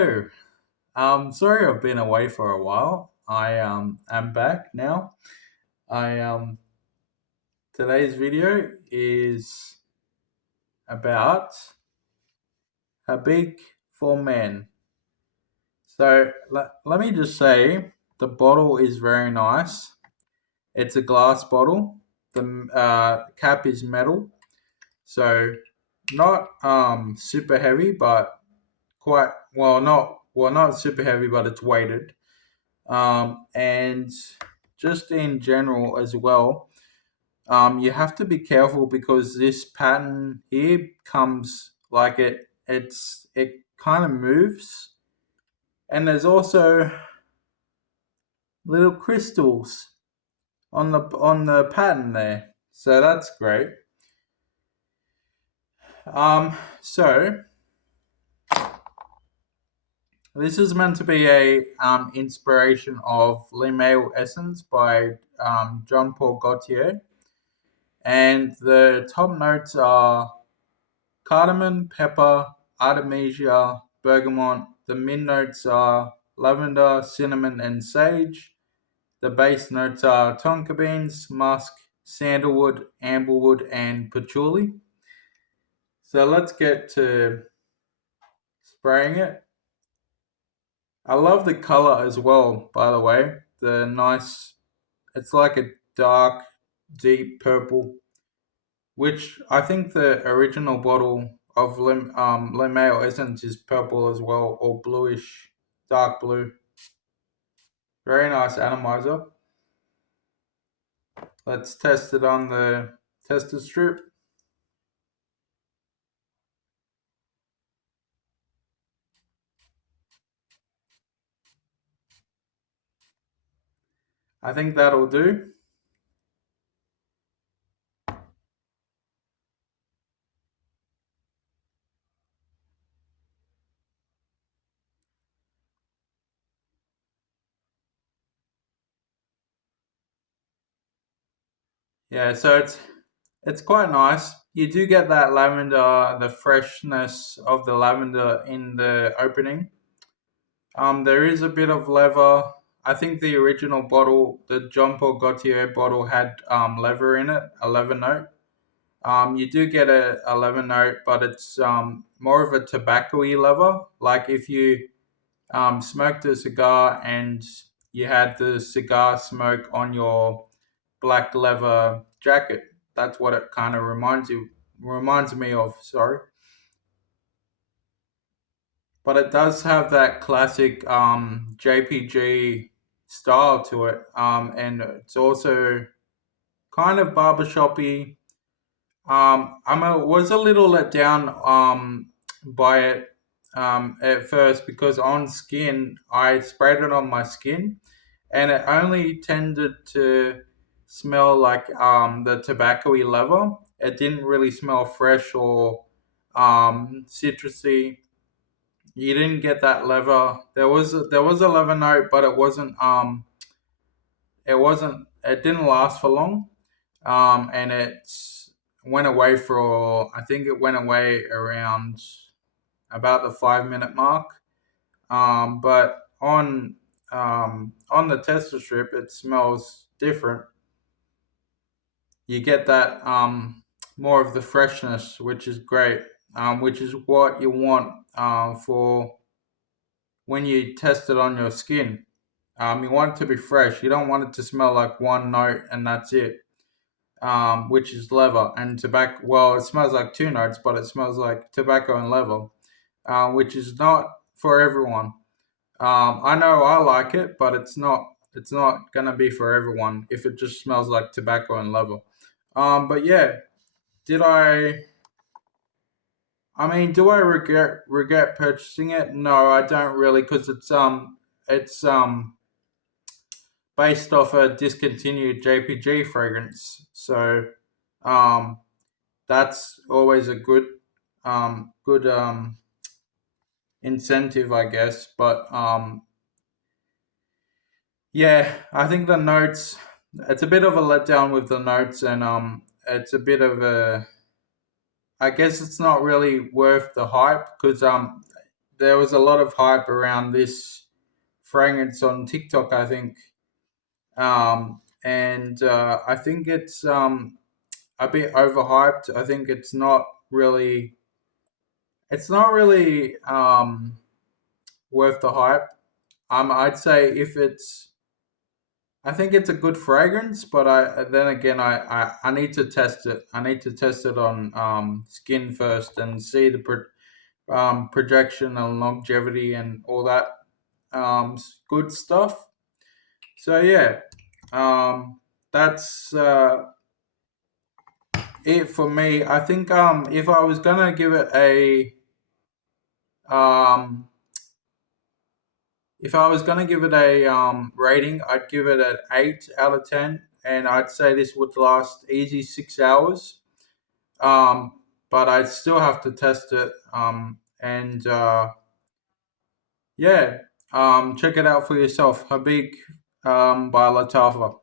Hello. Sorry I've been away for a while. I am back now. I Today's video is about Habik for men. So let me just say the bottle is very nice. It's a glass bottle. The cap is metal, so not super heavy, but quite not super heavy, but it's weighted. And just in general as well, you have to be careful because this pattern here comes like it kind of moves, and there's also little crystals on the pattern there, so that's great. So this is meant to be a inspiration of Le Male Essence by John Paul Gaultier. And the top notes are cardamom, pepper, artemisia, bergamot. The mid notes are lavender, cinnamon, and sage. The base notes are tonka beans, musk, sandalwood, amberwood, and patchouli. So let's get to spraying it. I love the color as well, by the way. It's like a dark, deep purple, which I think the original bottle of Le Male Essence is purple as well, or bluish, dark blue. Very nice atomizer. Let's test it on the tester strip. I think that'll do. Yeah, so it's quite nice. You do get that lavender, the freshness of the lavender in the opening. There is a bit of leather. I think the original bottle, the Jean Paul Gaultier bottle, had leather in it, a leather note. You do get a leather note, but it's more of a tobacco-y leather. Like if you smoked a cigar and you had the cigar smoke on your black leather jacket. That's what it kind of reminds me of. Sorry, but it does have that classic JPG style to it, and it's also kind of barbershoppy. Was a little let down by it at first because on skin I sprayed it on my skin, and it only tended to smell like the tobacco-y leather. It didn't really smell fresh or citrusy. You didn't get that leather. There was a leather note, but it didn't last for long. And it went away for I think it went away around about the 5 minute mark. But on the tester strip, it smells different. You get that more of the freshness, which is great, which is what you want for when you test it on your skin. You want it to be fresh. You don't want it to smell like one note and that's it, which is leather and tobacco. Well, it smells like two notes, but it smells like tobacco and leather, which is not for everyone. I know I like it, but it's not gonna be for everyone if it just smells like tobacco and leather. But yeah, did I? I mean, do I regret purchasing it? No, I don't really, because it's based off a discontinued JPG fragrance, so um that's always a good incentive, I guess. But yeah, I think the notes. It's a bit of a letdown with the notes, and it's a bit of a. I guess it's not really worth the hype because there was a lot of hype around this fragrance on TikTok, I think, and I think it's a bit overhyped. I think it's not really worth the hype. I'd say if it's I think it's a good fragrance, but I then again I need to test it. I need to test it on skin first and see the projection and longevity and all that good stuff. So yeah, that's it for me. I think if I was gonna give it a um if I was gonna give it a rating, I'd give it an 8 out of 10, and I'd say this would last easy 6 hours. Um, but I still have to test it. And yeah, check it out for yourself. Habik by Lattafa.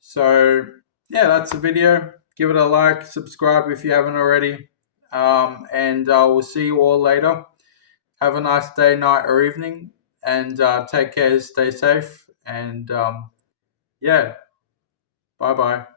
So yeah, that's the video. Give it a like, subscribe if you haven't already, and we'll see you all later. Have a nice day, night, or evening, and take care. Stay safe, and yeah, bye bye.